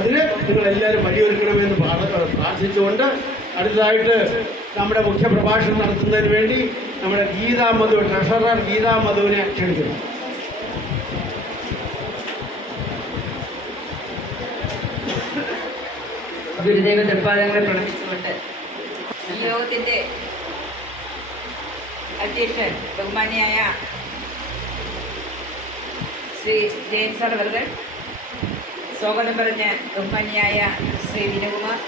അതിന് നിങ്ങൾ എല്ലാവരും വഴിയൊരുക്കണമെന്ന് പ്രാർത്ഥ- പ്രാർത്ഥിച്ചുകൊണ്ട് അടുത്തതായിട്ട് നമ്മുടെ മുഖ്യപ്രഭാഷണം നടത്തുന്നതിന് വേണ്ടി നമ്മുടെ ഗീതാ മധു ട്രഷറർ ഗീതാ മധുവിനെ ക്ഷണിക്കുന്നു. ഗുരുദേവ തൃപ്പാദങ്ങളെ പ്രണമിച്ചുകൊണ്ട് യോഗത്തിന്റെ അധ്യക്ഷൻ ബഹുമാനിയായ ശ്രീ ജയൻ അവർ സ്വാഗതം പറഞ്ഞ കമ്പനിയായ ശ്രീ വിനുകുമാർ.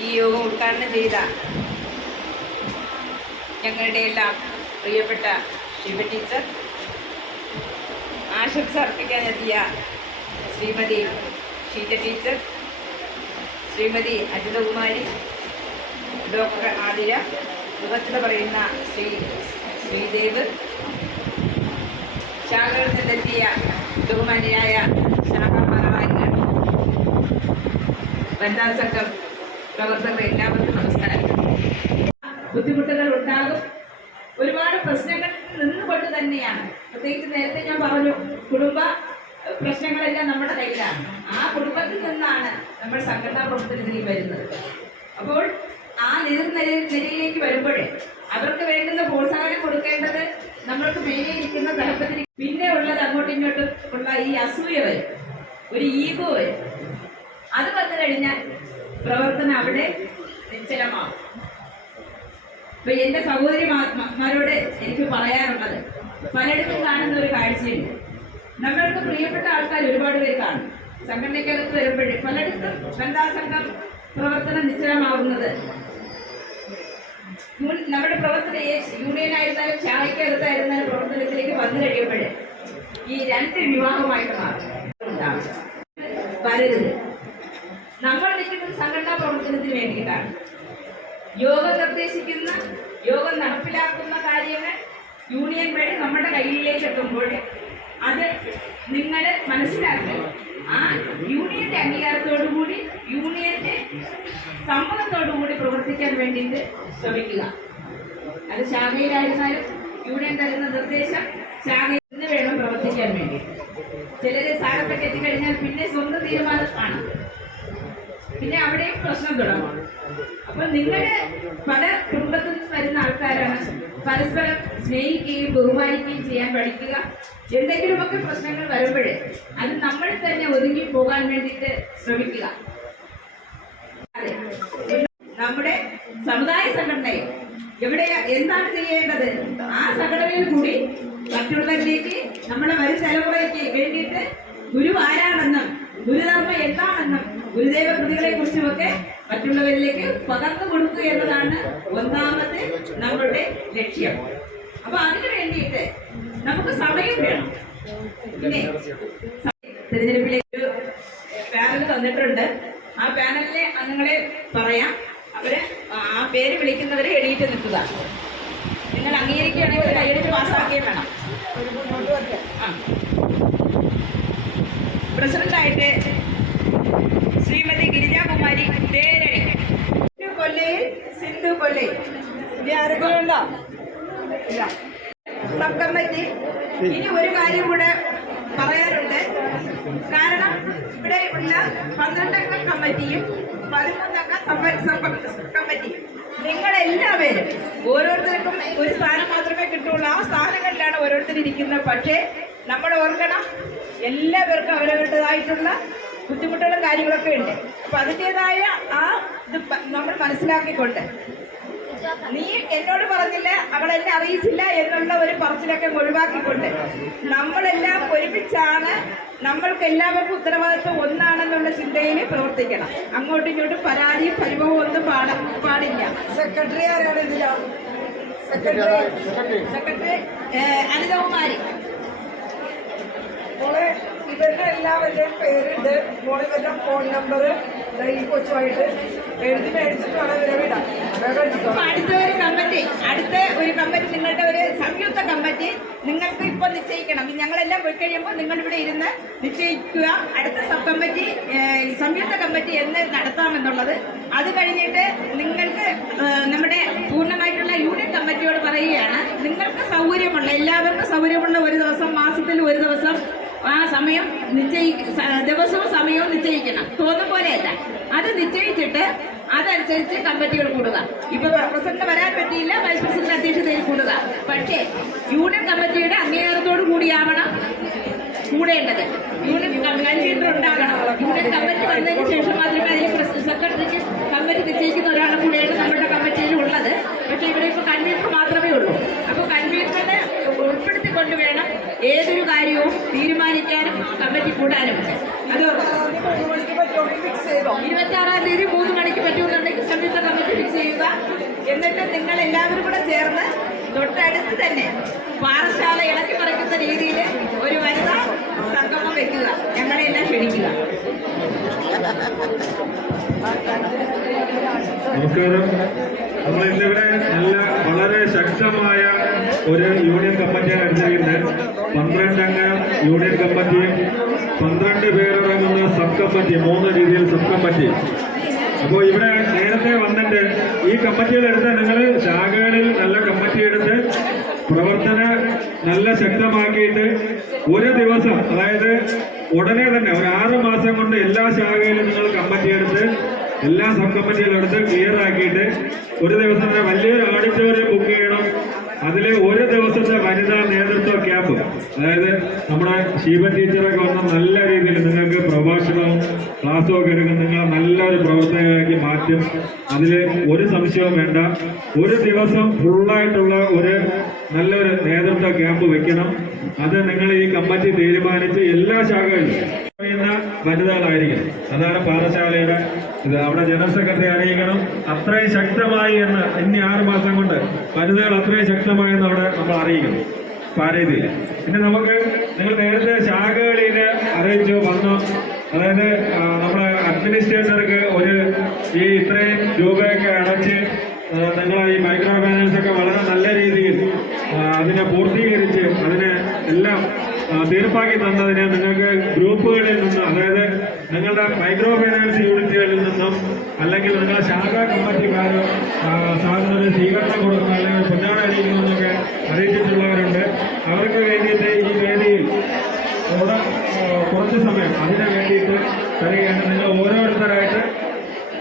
ഈ യോഗം ഉദ്ഘാടനം ചെയ്ത ഞങ്ങളുടെ എല്ലാം പ്രിയപ്പെട്ട ശിവ ടീച്ചർ ആശംസ അർപ്പിക്കാനെത്തിയ ശ്രീമതി ഷീജ ടീച്ചർ ശ്രീമതി അജിതകുമാരി ഡോക്ടർ ആതിര മുഖത്തിന് പറയുന്ന ശ്രീ ശ്രീദേവ് ശാഖകളിൽ നിന്നെത്തിയ ബഹുമാന്യരായ ശാഖാഭാരവാഹികൾ വനിതാ സംഘം പ്രവർത്തകർ എല്ലാവർക്കും നമസ്കാരം. ബുദ്ധിമുട്ടുകൾ ഉണ്ടാകും. ഒരുപാട് പ്രശ്നങ്ങൾ നിന്നുകൊണ്ട് തന്നെയാണ്. പ്രത്യേകിച്ച് നേരത്തെ ഞാൻ പറഞ്ഞു കുടുംബ പ്രശ്നങ്ങളെല്ലാം നമ്മുടെ കയ്യിലാണ്. ആ കുടുംബത്തിൽ നിന്നാണ് നമ്മൾ സംഘടനാ പ്രവർത്തനത്തിലേക്ക് വരുന്നത്. അപ്പോൾ ആ നേതൃനിര നിരയിലേക്ക് വരുമ്പോഴേ അവർക്ക് വേണ്ടുന്ന പ്രോത്സാഹനം കൊടുക്കേണ്ടത് നമ്മൾക്ക് മേലെ ഇരിക്കുന്ന തലപ്പത്തിന് പിന്നെ ഉള്ളത് അങ്ങോട്ടും ഇങ്ങോട്ടും ഉള്ള ഈ അസൂയ വരും. ഒരു ഈഗോ വരും. അത് വന്നു കഴിഞ്ഞാൽ പ്രവർത്തനം അവിടെ നിശ്ചലമാകും ഇപ്പൊ എന്റെ സഹോദരിമാരോട് എനിക്ക് പറയാനുള്ളത് പലയിടത്തും കാണുന്ന ഒരു കാഴ്ചയുണ്ട്. നമ്മൾക്ക് പ്രിയപ്പെട്ട ആൾക്കാർ ഒരുപാട് പേര് കാണും. സംഘടനയ്ക്കകത്ത് വരുമ്പോഴേ പലയിടത്തും വനിതാ സംഘം പ്രവർത്തനം നിശ്ചലമാവുന്നത്. നമ്മുടെ പ്രവർത്തന യൂണിയൻ ആയിരുന്നാലും ചായക്കകത്തായിരുന്നാലും പ്രവർത്തനത്തിലേക്ക് വന്നു കഴിയുമ്പോഴേ ഈ രണ്ട് വിവാഹമായിട്ട് മാറും. വരരുത് നമ്മൾ നിൽക്കുന്നത് സംഘടനാ പ്രവർത്തനത്തിന് വേണ്ടിയിട്ടാണ്. യോഗം നിർദ്ദേശിക്കുന്ന യോഗം നടപ്പിലാക്കുന്ന കാര്യങ്ങൾ യൂണിയൻ വഴി നമ്മുടെ കയ്യിലേക്ക് എത്തുമ്പോൾ അത് നിങ്ങൾ മനസ്സിലാക്കുക. ആ യൂണിയന്റെ അംഗീകാരത്തോടുകൂടി യൂണിയന്റെ സമ്മതത്തോടുകൂടി പ്രവർത്തിക്കാൻ വേണ്ടിയിട്ട് ശ്രമിക്കുക. അത് ശാഖയിലായിരുന്നാലും യൂണിയൻ തരുന്ന നിർദ്ദേശം ശാഖയിൽ പ്രവർത്തിക്കാൻ വേണ്ടി. ചിലര് സ്ഥാനത്തൊക്കെ എത്തിക്കഴിഞ്ഞാൽ പിന്നെ സ്വന്തം തീരുമാനം ആണ്. പിന്നെ അവിടെയും പ്രശ്നം തുടങ്ങും. അപ്പൊ നിങ്ങൾ പല കുടുംബത്തിൽ നിന്ന് വരുന്ന ആൾക്കാരാണ്. പരസ്പരം സ്നേഹിക്കുകയും ബഹുമാനിക്കുകയും ചെയ്യാൻ പഠിക്കുക. എന്തെങ്കിലുമൊക്കെ പ്രശ്നങ്ങൾ വരുമ്പോഴേ അത് നമ്മൾ തന്നെ ഒതുങ്ങി പോകാൻ വേണ്ടിയിട്ട് ശ്രമിക്കുക. നമ്മുടെ സമുദായ സംഘടനയിൽ എവിടെ എന്താണ് ചെയ്യേണ്ടത്? ആ സംഘടനയിൽ കൂടി മറ്റുള്ളവരിലേക്ക് നമ്മുടെ വരും തലമുറയ്ക്ക് വേണ്ടിയിട്ട് ഗുരു ആരാണെന്നും ഗുരുധർമ്മം എന്താണെന്നും ഗുരുദേവ കൃതികളെ കുറിച്ചുമൊക്കെ മറ്റുള്ളവരിലേക്ക് പകർന്നു കൊടുക്കുക എന്നതാണ് ഒന്നാമത്തെ നമ്മളുടെ ലക്ഷ്യം. അപ്പൊ അതിനു വേണ്ടിയിട്ട് നമുക്ക് സമയം വേണം. പിന്നെ തിരഞ്ഞെടുപ്പിലേക്ക് ഒരു പാനൽ തന്നിട്ടുണ്ട്. ആ പാനലിലെ അംഗങ്ങളെ പറയാം. പേര് വിളിക്കുന്നവരെ എഴുതിയിട്ട് നിൽക്കുക. നിങ്ങൾ അംഗീകരിക്കുകയാണെങ്കിൽ ഒരു കൈയെടുത്ത് പാസ്സാക്കുകയും വേണം. പ്രസിഡന്റായിട്ട് ശ്രീമതി ഗിരിജാകുമാരി സിന്ധു കൊല്ലയിൽ സിന്ധു കൊല്ലയിൽ സബ് കമ്മിറ്റി ഇനി ഒരു കാര്യം കൂടെ പറയാറുണ്ട് കാരണം ഇവിടെ ഉള്ള പന്ത്രണ്ടംഗ കമ്മിറ്റിയും പതിമൂന്നംഗ സബ് കമ്മിറ്റിയും നിങ്ങളെല്ലാവരും ഓരോരുത്തർക്കും ഒരു സ്ഥാനം മാത്രമേ കിട്ടുള്ളൂ. ആ സ്ഥാനങ്ങളിലാണ് ഓരോരുത്തർ ഇരിക്കുന്നത്. പക്ഷേ നമ്മൾ ഓർക്കണം എല്ലാവർക്കും അവരവരുടേതായിട്ടുള്ള ബുദ്ധിമുട്ടുകളും കാര്യങ്ങളൊക്കെ ഉണ്ട്. അപ്പൊ അതിന്റെതായ ആ ഇത് നമ്മൾ മനസ്സിലാക്കിക്കൊണ്ട് നീ എന്നോട് പറഞ്ഞില്ല അവൾ എന്നെ അറിയിച്ചില്ല എന്നുള്ള ഒരു പറച്ചിലൊക്കെ ഒഴിവാക്കിക്കൊണ്ട്. നമ്മളെല്ലാം ഒരുമിച്ചാണ് നമ്മൾക്ക് എല്ലാവർക്കും ഉത്തരവാദിത്വം ഒന്നാണെന്നുള്ള ചിന്തയിൽ പ്രവർത്തിക്കണം. അങ്ങോട്ടും ഇങ്ങോട്ടും പരാതിയും പരിഭവവും ഒന്നും പാട പാടില്ല. സെക്രട്ടറി ആരാണ് ഇതിലാണ് സെക്രട്ടറി സെക്രട്ടറി. അനിതകുമാരി ഇവരുടെ എല്ലാവരുടെയും പേരുണ്ട്. ഇവരുടെ ഫോൺ നമ്പർ ഈ കൊച്ചുമായിട്ട് എഴുതി മേടിച്ചിട്ട് വേണം ഇവരെ വിടാം. വേഗം എടുത്തോ. അപ്പൊ അടുത്ത ഒരു കമ്മിറ്റി അടുത്ത ഒരു കമ്മിറ്റി നിങ്ങളുടെ ഒരു സംയുക്ത കമ്മിറ്റി നിങ്ങൾക്ക് ഇപ്പോൾ നിശ്ചയിക്കണം. ഞങ്ങളെല്ലാം പോയി കഴിയുമ്പോൾ നിങ്ങൾ ഇവിടെ ഇരുന്ന് നിശ്ചയിക്കുക. അടുത്ത സബ് കമ്മിറ്റി സംയുക്ത കമ്മിറ്റി എന്ന് നടത്താമെന്നുള്ളത്. അത് കഴിഞ്ഞിട്ട് നിങ്ങൾക്ക് നമ്മുടെ പൂർണമായിട്ടുള്ള യൂണിയൻ കമ്മിറ്റിയോട് പറയുകയാണ് നിങ്ങൾക്ക് സൗകര്യമുള്ള എല്ലാവർക്കും സൗകര്യമുള്ള ഒരു ദിവസം മാസത്തിൽ ഒരു ദിവസം ആ സമയം നിശ്ചയി ദിവസവും സമയവും നിശ്ചയിക്കണം. തോന്നും പോലെയല്ല. അത് നിശ്ചയിച്ചിട്ട് അതനുസരിച്ച് കമ്മിറ്റികൾ കൂടുക. ഇപ്പൊ പ്രസിഡന്റ് വരാൻ പറ്റിയില്ല വൈസ് പ്രസിഡന്റ് അധ്യക്ഷതയിൽ കൂടുക. പക്ഷേ യൂണിയൻ കമ്മിറ്റിയുടെ അംഗീകാരത്തോടു കൂടിയാവണം കൂടേണ്ടത്. യൂണിയൻ കൺവീനർ ഉണ്ടാകണം യൂണിയൻ കമ്മിറ്റി വന്നതിന് ശേഷം മാത്രമേ അതിൽ സെക്രട്ടറിക്ക് കമ്മിറ്റി നിശ്ചയിക്കുന്ന ഒരാളെ കൂടെയാണ് നമ്മുടെ കമ്മിറ്റിയിൽ ഉള്ളത് പക്ഷേ ഇവിടെ ഇപ്പോൾ കൺവീനർ മാത്രമേ ഉള്ളൂ അപ്പോൾ കൺവീനറിനെ ഉൾപ്പെടുത്തിക്കൊണ്ട് വേണം ഏതൊരു കാര്യവും തീരുമാനിക്കാനും കമ്മിറ്റി കൂടാനും അത് മൂന്ന് മണിക്ക് പറ്റുമെങ്കിൽ ഫിക്സ് ചെയ്തോ ഇരുപത്തി ആറാം തീയതി മൂന്ന് മണിക്ക് പറ്റുമെന്നുണ്ടെങ്കിൽ സംയുക്ത കമ്മിറ്റി ഫിക്സ് ചെയ്യുക എന്നിട്ട് നിങ്ങൾ എല്ലാവരും കൂടെ ചേർന്ന് തൊട്ടടുത്ത് തന്നെ പാറശാല ഇളക്കി മറിക്കുന്ന രീതിയിൽ ഒരു വനിതാ സംഗമം വെക്കുക. ഞങ്ങളെല്ലാം ക്ഷണിക്കുക. നമസ്കാരം. നമ്മൾ ഇന്നിവിടെ നല്ല വളരെ ശക്തമായ ഒരു യൂണിയൻ കമ്മിറ്റിയാണ് എടുത്തിരിക്കുന്നത് പന്ത്രണ്ട് അംഗ യൂണിയൻ കമ്മിറ്റിയും പന്ത്രണ്ട് പേരടങ്ങുന്ന സബ് കമ്മിറ്റി മൂന്ന് രീതിയിൽ സബ് കമ്മിറ്റി. അപ്പോൾ ഇവിടെ നേരത്തെ വന്നിട്ട് കമ്മിറ്റികൾ എടുത്ത് നിങ്ങൾ ശാഖകളിൽ നല്ല കമ്മിറ്റി എടുത്ത് പ്രവർത്തന നല്ല ശക്തമാക്കിയിട്ട് ഒരു ദിവസം അതായത് ഉടനെ തന്നെ ഒരു ആറ് മാസം കൊണ്ട് എല്ലാ ശാഖയിലും നിങ്ങൾ കമ്മിറ്റി എടുത്ത് എല്ലാ സബ് കമ്മിറ്റികളും എടുത്ത് ക്ലിയർ ആക്കിയിട്ട് ഒരു ദിവസം തന്നെ വലിയൊരു ഓഡിറ്റോറിയം ബുക്ക് ചെയ്യണം അതിൽ ഒരു ദിവസത്തെ വനിതാ നേതൃത്വ ക്യാമ്പ് അതായത് നമ്മുടെ ശിവൻ ടീച്ചറൊക്കെ വന്ന് നല്ല രീതിയിൽ നിങ്ങൾക്ക് പ്രഭാഷണവും ക്ലാസ്സും ഒക്കെ എടുക്കും. നിങ്ങൾ നല്ലൊരു പ്രവർത്തകരാക്കി മാറ്റും. അതിൽ ഒരു സംശയവും വേണ്ട. ഒരു ദിവസം ഫുള്ളായിട്ടുള്ള ഒരു നല്ലൊരു നേതൃത്വ ക്യാമ്പ് വെക്കണം. അത് നിങ്ങൾ ഈ കമ്മിറ്റി തീരുമാനിച്ച് എല്ലാ ശാഖകളിലും പറയുന്ന വനിതകളായിരിക്കണം അതാണ് പാഠശാലയുടെ ഇത്. അവിടെ ജനറൽ സെക്രട്ടറി അറിയിക്കണം അത്രയും ശക്തമായി എന്ന് ഇനി ആറ് മാസം കൊണ്ട് വനിതകൾ അത്രയും ശക്തമായി എന്ന് അവിടെ നമ്മൾ അറിയിക്കണം പാരീതിയിൽ പിന്നെ നമുക്ക് നിങ്ങൾ നേരത്തെ ശാഖകളിൽ അറിയിച്ചു വന്നു. അതായത് നമ്മുടെ അഡ്മിനിസ്ട്രേറ്റർക്ക് ഒരു ഈ ഇത്രയും രൂപയൊക്കെ അടച്ച് നിങ്ങൾ ഈ മൈക്രോ ഫൈനാൻസ് ഒക്കെ വളരെ നല്ല രീതിയിൽ അതിനെ പൂർത്തീകരിച്ച് അതിനെ എല്ലാം തീർപ്പാക്കി തന്നതിന് നിങ്ങൾക്ക് ഗ്രൂപ്പുകളിൽ നിന്ന് അതായത് നിങ്ങളുടെ മൈക്രോ ഫൈനാൻസ് യൂണിറ്റുകളിൽ നിന്നും അല്ലെങ്കിൽ നിങ്ങളുടെ ശാഖാ കമ്മിറ്റിക്കാരോ സാധനത്തിന് സ്വീകരണം കൊടുക്കുന്ന അല്ലെങ്കിൽ പൊന്നാട അറിയിക്കുന്നതൊക്കെ അറിയിച്ചിട്ടുള്ളവരുണ്ട്. അവർക്ക് വേണ്ടിയിട്ട് ഈ വേദിയിൽ കുറച്ച് സമയം അതിന് വേണ്ടിയിട്ട് തരികയാണ്. നിങ്ങൾ ഓരോരുത്തരായിട്ട്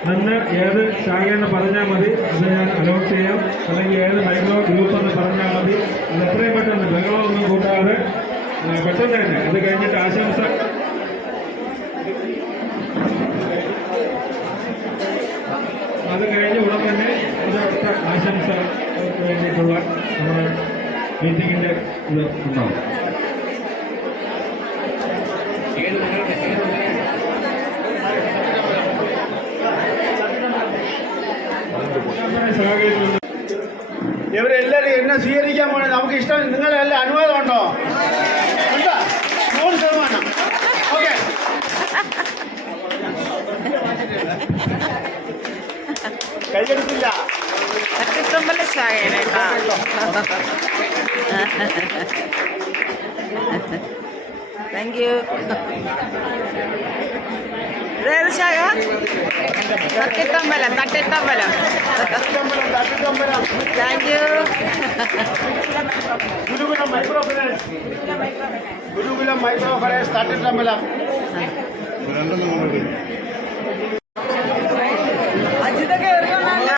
നിന്ന് ഏത് ശാഖയെന്ന് പറഞ്ഞാൽ മതി അത് ഞാൻ അലോട്ട് ചെയ്യാം. അല്ലെങ്കിൽ ഏത് മൈക്രോ ഗ്രൂപ്പ് എന്ന് പറഞ്ഞാൽ മതി. അത് എത്രയും പെട്ടെന്ന് ബഹളമൊന്നും കൂട്ടാതെ പെട്ടെന്ന് തന്നെ. അത് കഴിഞ്ഞിട്ട് ആശംസ. അത് കഴിഞ്ഞ് ഉടൻ തന്നെ ഒരൊറ്റ ആശംസ വേണ്ടിയിട്ടുള്ള നമ്മുടെ മീറ്റിങ്ങിന്റെ ഇത് ഉണ്ടാവും. ഇവരെല്ലാരും എന്നെ സ്വീകരിക്കാൻ പോണേ. നമുക്ക് ഇഷ്ടം നിങ്ങളെല്ലാം അനുവാദം ഉണ്ടോ? ಕೈಗೆಡಿಸಿಲ್ಲ ಕಟ್ಟಿಕೊಂಬಲ್ಲೇ ಸಾಗೇನೆ ಥ್ಯಾಂಕ್ ಯು ರೇರು ಶಾಗ ತಟ್ಟಿತ್ತಂಬಲ ತಟ್ಟಿತ್ತಂಬಲ thank you Gurukula microfinance Gurukula microfinance ತಟ್ಟಿತ್ತಂಬಲ